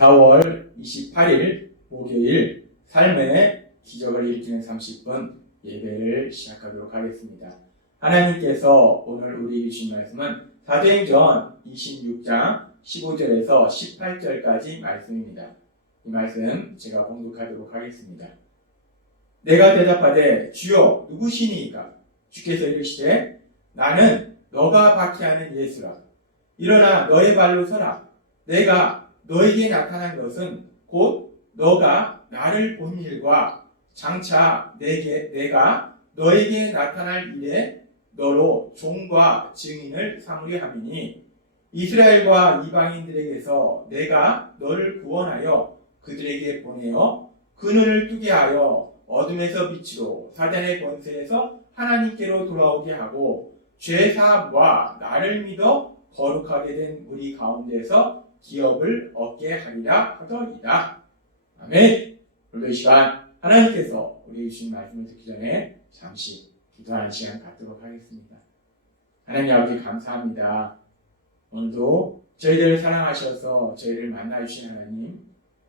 4월 28일 목요일 삶의 기적을 일으키는 30분 예배를 시작하도록 하겠습니다. 하나님께서 오늘 우리에게 주신 말씀은 사도행전 26장 15절에서 18절까지 말씀입니다. 이 말씀 제가 봉독하도록 하겠습니다. 내가 대답하되 주여 누구시니이까? 주께서 이르시되 나는 너가 박해하는 예수라. 일어나 너의 발로 서라. 내가 너에게 나타난 것은 곧 너가 나를 본 일과 장차 내가 너에게 나타날 일에 너로 종과 증인을 삼으려 함이니 이스라엘과 이방인들에게서 내가 너를 구원하여 그들에게 보내어 그 눈을 뜨게 하여 어둠에서 빛으로 사단의 권세에서 하나님께로 돌아오게 하고 죄 사함과 나를 믿어 거룩하게 된 우리 가운데서 기업을 얻게 하리라 하더이다. 아멘. 오늘도 이 시간 하나님께서 우리에게 주신 말씀을 듣기 전에 잠시 기도하는 시간 갖도록 하겠습니다. 하나님 아버지 감사합니다. 오늘도 저희들을 사랑하셔서 저희를 만나주신 하나님,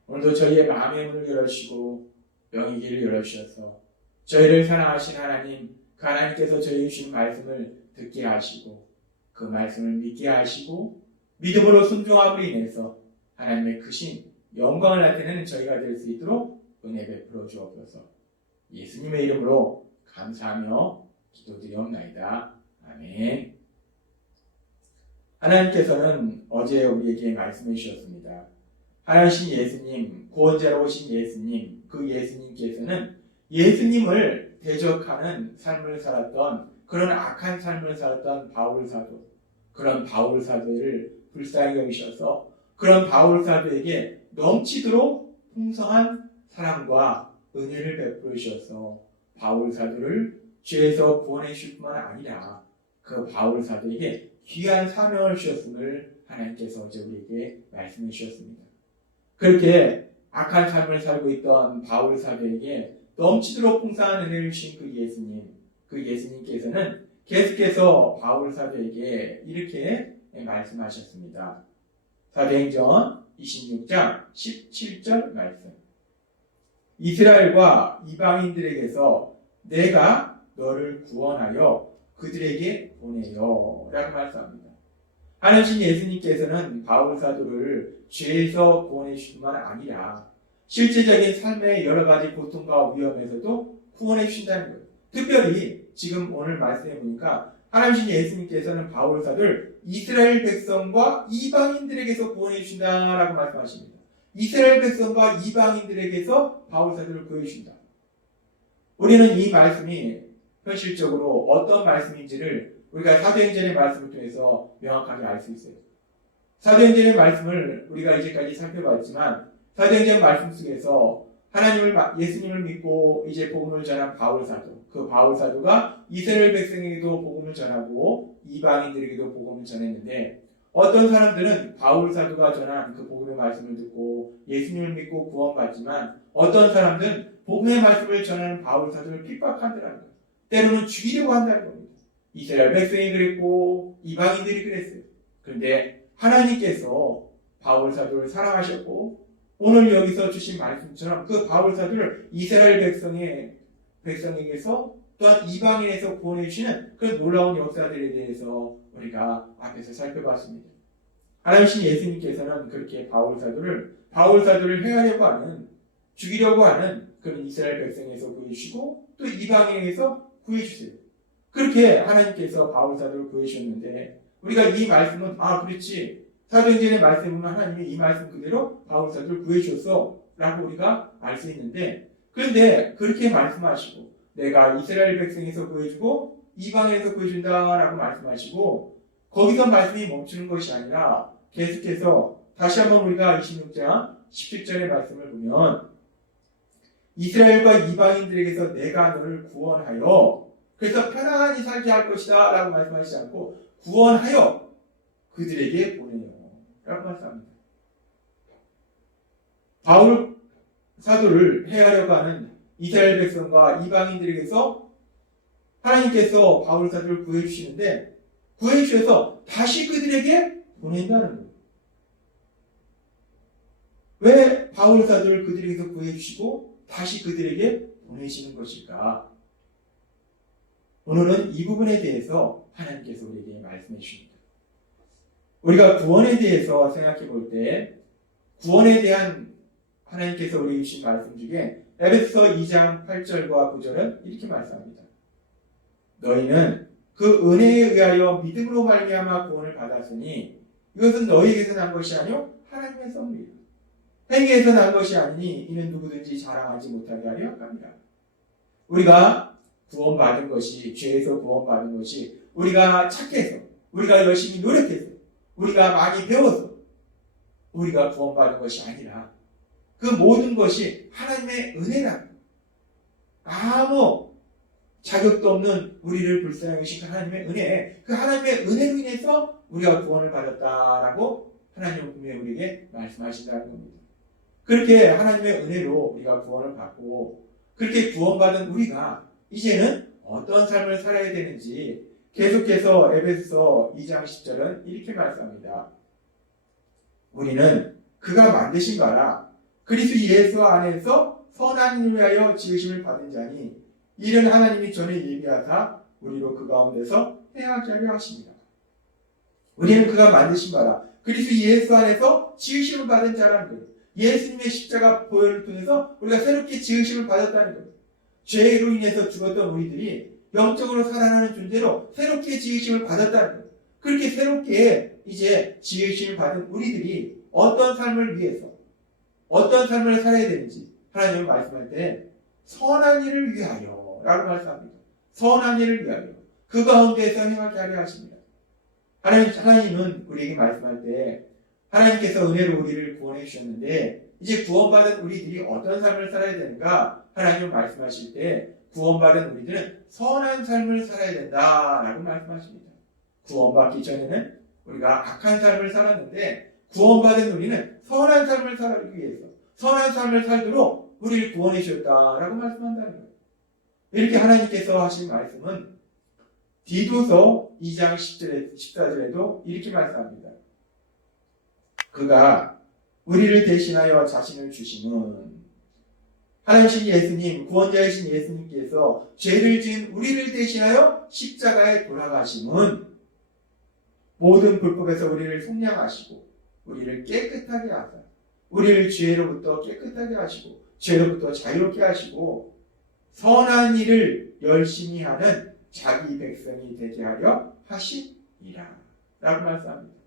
오늘도 저희의 마음의 문을 열어주시고 영의 길을 열어주셔서 저희를 사랑하신 하나님, 그 하나님께서 저희에게 주신 말씀을 듣게 하시고 그 말씀을 믿게 하시고 믿음으로 순종함으로 인해서 하나님의 크신 영광을 나타내는 저희가 될 수 있도록 은혜 베풀어 주옵소서. 예수님의 이름으로 감사하며 기도드리옵나이다. 아멘. 하나님께서는 어제 우리에게 말씀해 주셨습니다. 하나님 예수님, 구원자로 오신 예수님, 그 예수님께서는 예수님을 대적하는 삶을 살았던 그런 악한 삶을 살았던 바울 사도, 그런 바울 사도를 불쌍히 여기셔서 그런 바울 사도에게 넘치도록 풍성한 사랑과 은혜를 베풀어 주셔서 바울 사도를 죄에서 구원해 주실 뿐만 아니라 그 바울 사도에게 귀한 사명을 주셨음을 하나님께서 어제 우리에게 말씀해 주셨습니다. 그렇게 악한 삶을 살고 있던 바울 사도에게 넘치도록 풍성한 은혜를 주신 그 예수님께서는 계속해서 바울 사도에게 이렇게 말씀하셨습니다. 사도행전 26장 17절 말씀. 이스라엘과 이방인들에게서 내가 너를 구원하여 그들에게 보내요 라고 말씀합니다. 하나님 예수님께서는 바울 사도를 죄에서 구원해 주실 뿐만 아니라 실제적인 삶의 여러 가지 고통과 위험에서도 구원해 주신다는 거예요. 특별히 지금 오늘 말씀해 보니까 하나님 예수님께서는 바울 사도를 이스라엘 백성과 이방인들에게서 구원해 주신다라고 말씀하십니다. 이스라엘 백성과 이방인들에게서 바울 사도를 구해 주신다. 우리는 이 말씀이 현실적으로 어떤 말씀인지를 우리가 사도행전의 말씀을 통해서 명확하게 알 수 있어요. 사도행전의 말씀을 우리가 이제까지 살펴봤지만 사도행전 말씀 속에서 예수님을 믿고 이제 복음을 전한 바울 사도, 그 바울 사도가 이스라엘 백성에게도 복음을 전하고 이방인들에게도 복음을 전했는데 어떤 사람들은 바울 사도가 전한 그 복음의 말씀을 듣고 예수님을 믿고 구원받지만 어떤 사람들은 복음의 말씀을 전하는 바울 사도를 핍박한다는 거예요. 때로는 죽이려고 한다는 겁니다. 이스라엘 백성이 그랬고 이방인들이 그랬어요. 그런데 하나님께서 바울 사도를 사랑하셨고 오늘 여기서 주신 말씀처럼 그 바울 사도를 이스라엘 백성에게서 또한 이방인에서 구원해 주시는 그 놀라운 역사들에 대해서 우리가 앞에서 살펴봤습니다. 하나님 예수님께서는 그렇게 바울 사도를 해하려고 하는, 죽이려고 하는 그런 이스라엘 백성에서 구해주시고 또 이방인에서 구해주세요. 그렇게 하나님께서 바울 사도를 구해주셨는데 우리가 이 말씀은 그렇지, 사도행전의 말씀에 보면 하나님이 이 말씀 그대로 바울 사도를 구해주셨어 라고 우리가 알 수 있는데, 그런데 그렇게 말씀하시고 내가 이스라엘 백성에서 구해주고 이방인에서 구해준다 라고 말씀하시고 거기서 말씀이 멈추는 것이 아니라 계속해서 다시 한번 우리가 26장 17절의 말씀을 보면 이스라엘과 이방인들에게서 내가 너를 구원하여 그래서 편안히 살게 할 것이다 라고 말씀하시지 않고 구원하여 그들에게 보내요 라고 말씀합니다. 바울 사도를 해하려고 하는 이스라엘 백성과 이방인들에게서 하나님께서 바울 사도를 구해주시는데 구해주셔서 다시 그들에게 보낸다는 거예요. 왜 바울 사도를 그들에게서 구해주시고 다시 그들에게 보내시는 것일까? 오늘은 이 부분에 대해서 하나님께서 우리에게 말씀해 주십니다. 우리가 구원에 대해서 생각해 볼 때 구원에 대한 하나님께서 우리에게 주신 말씀 중에 에베소서 2장 8절과 9절은 이렇게 말씀합니다. 너희는 그 은혜에 의하여 믿음으로 말미암아 구원을 받았으니 이것은 너희에게서 난 것이 아니요 하나님의 선물이라. 행위에서 난 것이 아니니 이는 누구든지 자랑하지 못하게 하려 합니다. 우리가 구원받은 것이, 죄에서 구원받은 것이 우리가 착해서, 우리가 열심히 노력해서, 우리가 많이 배워서 우리가 구원받은 것이 아니라 그 모든 것이 하나님의 은혜다. 아무 자격도 없는 우리를 불쌍히 여기신 하나님의 은혜, 그 하나님의 은혜로 인해서 우리가 구원을 받았다라고 하나님은 분명히 우리에게 말씀하신다는 겁니다. 그렇게 하나님의 은혜로 우리가 구원을 받고 그렇게 구원받은 우리가 이제는 어떤 삶을 살아야 되는지 계속해서 에베소서 2장 10절은 이렇게 말씀합니다. 우리는 그가 만드신 바라 그리스도 예수 안에서 선한 일을 위하여 지으심을 받은 자니 이는 하나님이 전에 예비하사 우리로 그 가운데서 행하게 하려 하십니다. 우리는 그가 만드신 바라 그리스도 예수 안에서 지으심을 받은 자라는 거예요. 예수님의 십자가 보혈을 통해서 우리가 새롭게 지으심을 받았다는 거예요. 죄로 인해서 죽었던 우리들이 영적으로 살아나는 존재로 새롭게 지으심을 받았다는 거예요. 그렇게 새롭게 이제 지으심을 받은 우리들이 어떤 삶을 위해서 어떤 삶을 살아야 되는지 하나님은 말씀할 때 선한 일을 위하여 라고 말씀합니다. 선한 일을 위하여 그 가운데서 행하게 하려 하십니다. 하나님은 우리에게 말씀할 때 하나님께서 은혜로 우리를 구원해 주셨는데 이제 구원받은 우리들이 어떤 삶을 살아야 되는가 하나님은 말씀하실 때 구원받은 우리들은 선한 삶을 살아야 된다라고 말씀하십니다. 구원받기 전에는 우리가 악한 삶을 살았는데 구원받은 우리는 선한 삶을 살기 위해서 선한 삶을 살도록 우리를 구원해 주셨다라고 말씀한다는 거예요. 이렇게 하나님께서 하신 말씀은 디도서 2장 10절에 14절에도 이렇게 말씀합니다. 그가 우리를 대신하여 자신을 주심은 하나님이신 예수님, 구원자이신 예수님께서 죄를 지은 우리를 대신하여 십자가에 돌아가심은 모든 불법에서 우리를 속량하시고 우리를 깨끗하게 하사 우리를 죄로부터 깨끗하게 하시고 죄로부터 자유롭게 하시고 선한 일을 열심히 하는 자기 백성이 되게 하려 하심이라 라고 말씀합니다.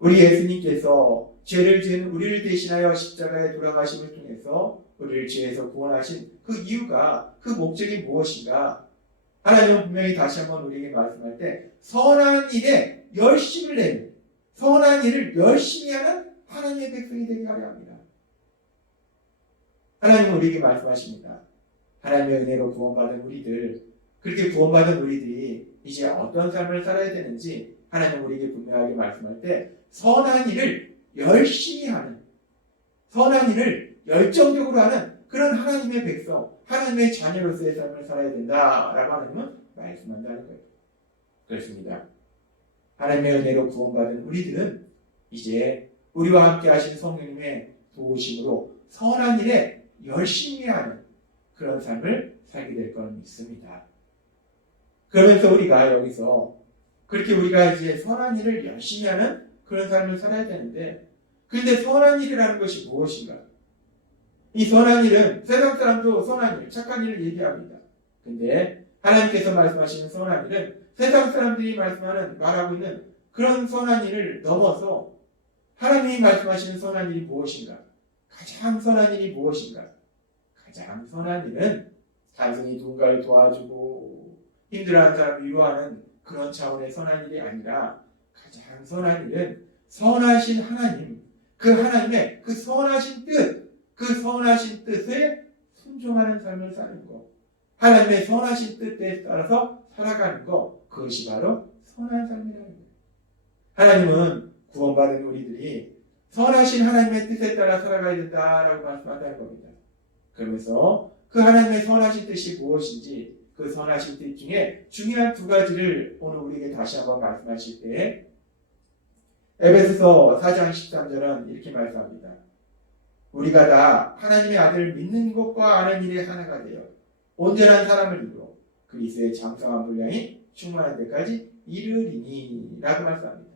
우리 예수님께서 죄를 지은 우리를 대신하여 십자가에 돌아가심을 통해서 우리를 죄에서 구원하신 그 이유가, 그 목적이 무엇인가? 하나님은 분명히 다시 한번 우리에게 말씀할 때 선한 일에 열심을 내는, 선한 일을 열심히 하는 하나님의 백성이 되게 하려 합니다. 하나님은 우리에게 말씀하십니다. 하나님의 은혜로 구원받은 우리들, 그렇게 구원받은 우리들이 이제 어떤 삶을 살아야 되는지 하나님은 우리에게 분명하게 말씀할 때 선한 일을 열심히 하는, 선한 일을 열정적으로 하는 그런 하나님의 백성, 하나님의 자녀로서의 삶을 살아야 된다라고 하나님은 말씀한다는 거예요. 그렇습니다. 하나님의 은혜로 구원받은 우리들은 이제 우리와 함께 하신 성령님의 도우심으로 선한 일에 열심히 하는 그런 삶을 살게 될 걸 믿습니다. 그러면서 우리가 여기서 그렇게 우리가 이제 선한 일을 열심히 하는 그런 삶을 살아야 되는데, 그런데 선한 일이라는 것이 무엇인가? 이 선한 일은 세상 사람도 선한 일, 착한 일을 얘기합니다. 근데 하나님께서 말씀하시는 선한 일은 세상 사람들이 말하고 있는 그런 선한 일을 넘어서 하나님이 말씀하시는 선한 일이 무엇인가? 가장 선한 일이 무엇인가? 가장 선한 일은 단순히 누군가를 도와주고 힘들어하는 사람을 위로하는 그런 차원의 선한 일이 아니라 가장 선한 일은 선하신 하나님, 그 하나님의 그 선하신 뜻, 그 선하신 뜻에 순종하는 삶을 사는 것, 하나님의 선하신 뜻에 따라서 살아가는 것, 그것이 바로 선한 삶이라는 거예요. 하나님은 구원받은 우리들이 선하신 하나님의 뜻에 따라 살아가야 된다라고 말씀한다는 겁니다. 그러면서 그 하나님의 선하신 뜻이 무엇인지, 그 선하신 뜻 중에 중요한 두 가지를 오늘 우리에게 다시 한번 말씀하실 때 에베소서 4장 13절은 이렇게 말씀합니다. 우리가 다 하나님의 아들을 믿는 것과 아는 일에 하나가 되어 온전한 사람을 이루어 그리스도의 장성한 분량이 충만한 데까지 이르리니 라고 말씀합니다.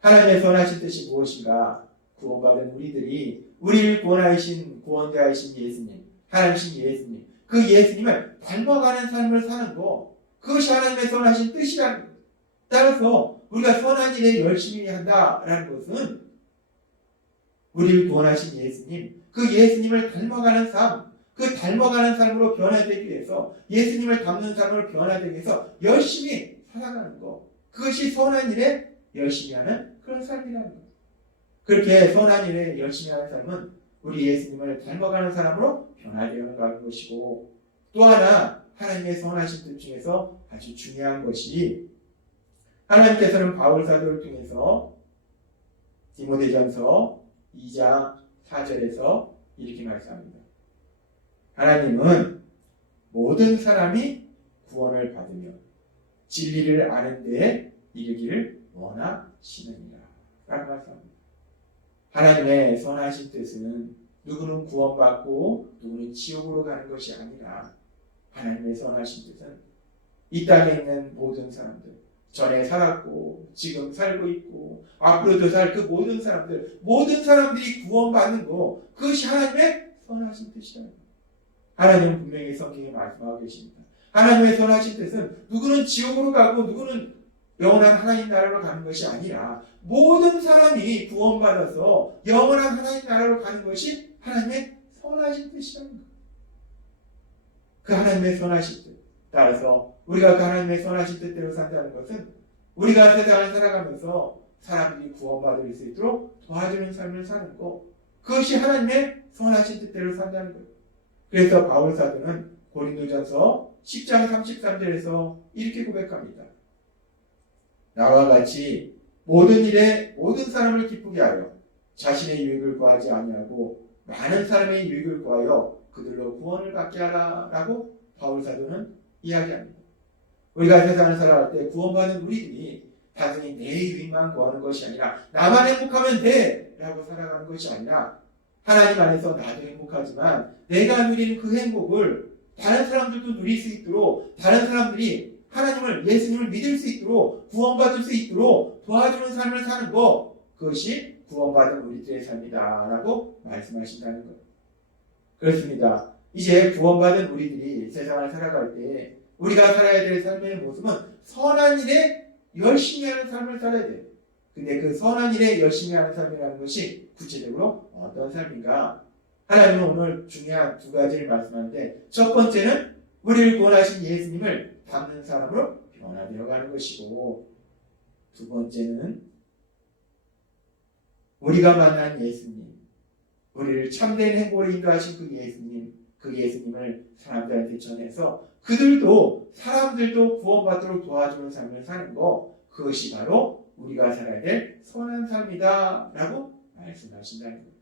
하나님의 선하신 뜻이 무엇인가? 구원받은 우리들이 우리를 구원하신 구원자이신 예수님, 하나님이신 예수님, 그 예수님을 닮아가는 삶을 사는 거, 그것이 하나님의 선하신 뜻이라는 거예요. 따라서 우리가 선한 일에 열심히 한다라는 것은 우리를 구원하신 예수님, 그 예수님을 닮아가는 삶, 그 닮아가는 삶으로 변화되기 위해서, 예수님을 닮는 삶으로 변화되기 위해서 열심히 살아가는 거, 그것이 선한 일에 열심히 하는 그런 삶이라는 거예요. 그렇게 선한 일에 열심히 하는 삶은 우리 예수님을 닮아가는 사람으로 변화되어 가는 것이고, 또 하나 하나님의 선하신 뜻 중에서 아주 중요한 것이, 하나님께서는 바울 사도를 통해서 디모데전서 2장 4절에서 이렇게 말씀합니다. 하나님은 모든 사람이 구원을 받으며 진리를 아는 데에 이르기를 원하시느니라 라고 말씀합니다. 하나님의 선하신 뜻은 누구는 구원받고 누구는 지옥으로 가는 것이 아니라, 하나님의 선하신 뜻은 이 땅에 있는 모든 사람들, 전에 살았고 지금 살고 있고 앞으로도 살 그 모든 사람들이 구원받는 거, 그것이 하나님의 선하신 뜻이라는 거예요. 하나님은 분명히 성경에 말씀하고 계십니다. 하나님의 선하신 뜻은 누구는 지옥으로 가고 누구는 영원한 하나님 나라로 가는 것이 아니라, 모든 사람이 구원받아서 영원한 하나님 나라로 가는 것이 하나님의 선하신 뜻이라는 거예요. 그 하나님의 선하신 뜻, 따라서 우리가 그 하나님의 선하신 뜻대로 산다는 것은 우리가 세상을 살아가면서 사람들이 구원받을 수 있도록 도와주는 삶을 사는 것, 그것이 하나님의 선하신 뜻대로 산다는 거예요. 그래서 바울 사도는 고린도전서 10장 33절에서 이렇게 고백합니다. 나와 같이 모든 일에 모든 사람을 기쁘게 하여 자신의 유익을 구하지 아니하고 많은 사람의 유익을 구하여 그들로 구원을 받게 하라 라고 바울 사도는 이야기합니다. 우리가 세상을 살아갈 때 구원받은 우리들이 단순히 내 유익만 구하는 것이 아니라, 나만 행복하면 돼 라고 살아가는 것이 아니라, 하나님 안에서 나도 행복하지만 내가 누리는 그 행복을 다른 사람들도 누릴 수 있도록, 다른 사람들이 하나님을, 예수님을 믿을 수 있도록, 구원받을 수 있도록 도와주는 삶을 사는 것, 그것이 구원받은 우리들의 삶이다 라고 말씀하신다는 거예요. 그렇습니다. 이제 구원받은 우리들이 세상을 살아갈 때 우리가 살아야 될 삶의 모습은 선한 일에 열심히 하는 삶을 살아야 돼요. 근데 그 선한 일에 열심히 하는 삶이라는 것이 구체적으로 어떤 삶인가? 하나님은 오늘 중요한 두 가지를 말씀하는데, 첫 번째는 우리를 구원하신 예수님을 닮는 사람으로 변화되어 가는 것이고, 두 번째는 우리가 만난 예수님, 우리를 참된 행복으로 인도하신 그 예수님, 그 예수님을 사람들한테 전해서 사람들도 구원받도록 도와주는 삶을 사는 것, 그것이 바로 우리가 살아야 될 선한 삶이다 라고 말씀하신다는 거예요.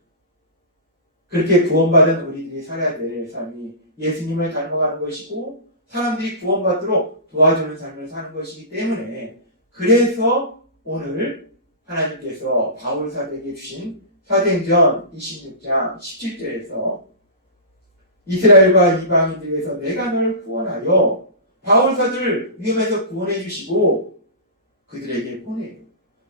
그렇게 구원받은 우리들이 살아야 될 삶이 예수님을 닮아가는 것이고, 사람들이 구원받도록 도와주는 삶을 사는 것이기 때문에, 그래서 오늘 하나님께서 바울 사도에게 주신 사도행전 26장 17절에서 이스라엘과 이방인들에서 내가 너를 구원하여, 바울 사도를 위험에서 구원해 주시고 그들에게 보내요.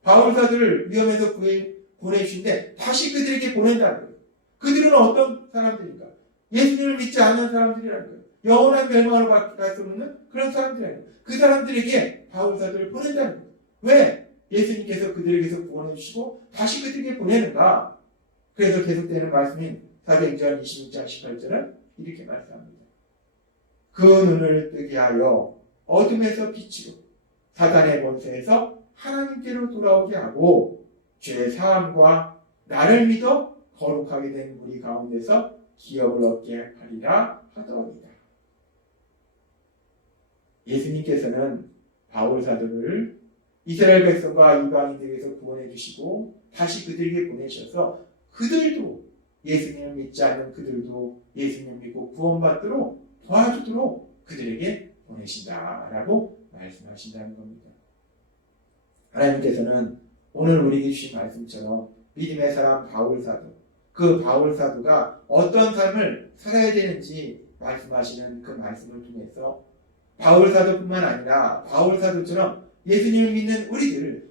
바울 사도를 위험에서 보내 주신데 다시 그들에게 보낸다는 거예요. 그들은 어떤 사람들인가? 예수님을 믿지 않는 사람들이라는 거예요. 영원한 멸망으로 갈 수 없는 그런 사람들이라는 거예요. 그 사람들에게 바울 사도를 보낸다는 거예요. 왜? 예수님께서 그들에게서 구원해 주시고 다시 그들에게 보내는가? 그래서 계속되는 말씀인 사도행전 26장 18절은 이렇게 말씀합니다. 그 눈을 뜨게 하여 어둠에서 빛으로, 사단의 권세에서 하나님께로 돌아오게 하고, 죄 사함과 나를 믿어 거룩하게 된 무리 가운데서 기업을 얻게 하리라 하더이다. 예수님께서는 바울 사도를 이스라엘 백성과 이방인들에게서 구원해 주시고 다시 그들에게 보내셔서, 그들도 예수님을 믿지 않는 그들도 예수님을 믿고 구원받도록 도와주도록 그들에게 보내신다라고 말씀하신다는 겁니다. 하나님께서는 오늘 우리에게 주신 말씀처럼 믿음의 사람 바울 사도, 그 바울 사도가 어떤 삶을 살아야 되는지 말씀하시는 그 말씀을 통해서 바울 사도뿐만 아니라 바울 사도처럼 예수님을 믿는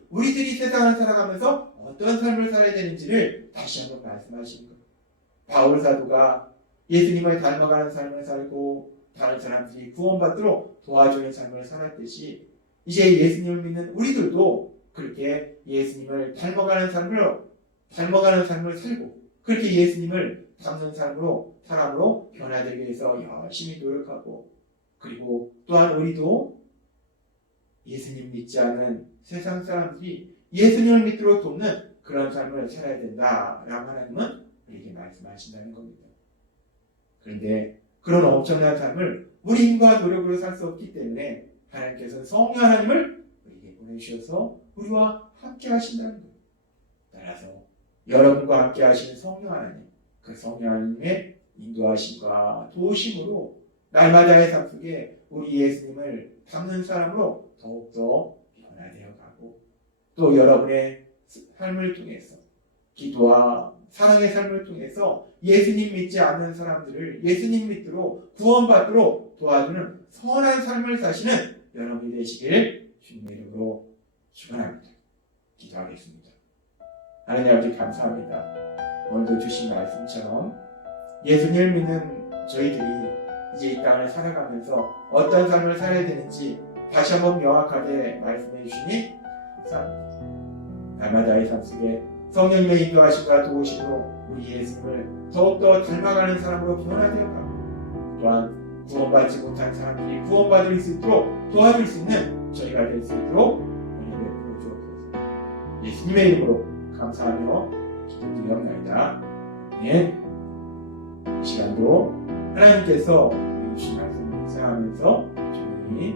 우리들이 세상을 살아가면서 어떤 삶을 살아야 되는지를 다시 한번 말씀하시는 거예요. 바울 사도가 예수님을 닮아가는 삶을 살고 다른 사람들이 구원받도록 도와주는 삶을 살았듯이 이제 예수님을 믿는 우리들도 그렇게 예수님을 닮아가는 삶을 살고 그렇게 예수님을 닮는 사람으로 변화되기 위해서 열심히 노력하고 그리고 또한 우리도 예수님 믿지 않는 세상 사람들이 예수님을 믿도록 돕는 그런 삶을 살아야 된다라고 하나님은 우리에게 말씀하신다는 겁니다. 그런데 그런 엄청난 삶을 우리 힘과 노력으로 살 수 없기 때문에 하나님께서는 성령 하나님을 우리에게 보내주셔서 우리와 함께 하신다는 거예요. 따라서 여러분과 함께 하시는 성령 하나님, 그 성령 하나님의 인도하심과 도우심으로 날마다의 삶 속에 우리 예수님을 닮는 사람으로 더욱더 변화되어 가고 또 여러분의 삶을 통해서 기도와 사랑의 삶을 통해서 예수님 믿지 않는 사람들을 예수님 믿도록 구원받도록 도와주는 선한 삶을 사시는 여러분이 되시길 주님의 이름으로 축원합니다. 기도하겠습니다. 하나님 아버지 감사합니다. 오늘도 주신 말씀처럼 예수님을 믿는 저희들이 이제 이 땅을 살아가면서 어떤 삶을 살아야 되는지 다시 한번 명확하게 말씀해 주시니 감사합니다. 날마다의 삶 속에 성령님의 인도하심과 도우심으로 우리 예수님을 더욱더 닮아가는 사람으로 변화되어 가고 또한 구원받지 못한 사람들이 구원받을 수 있도록 도와줄 수 있는 저희가 될 수 있도록 은혜 베풀어 주옵소서. 예수님의 이름으로 감사하며 기도드리옵나이다. 예. 이 시간도 하나님께서 주신 말씀을 묵상하면서 조용히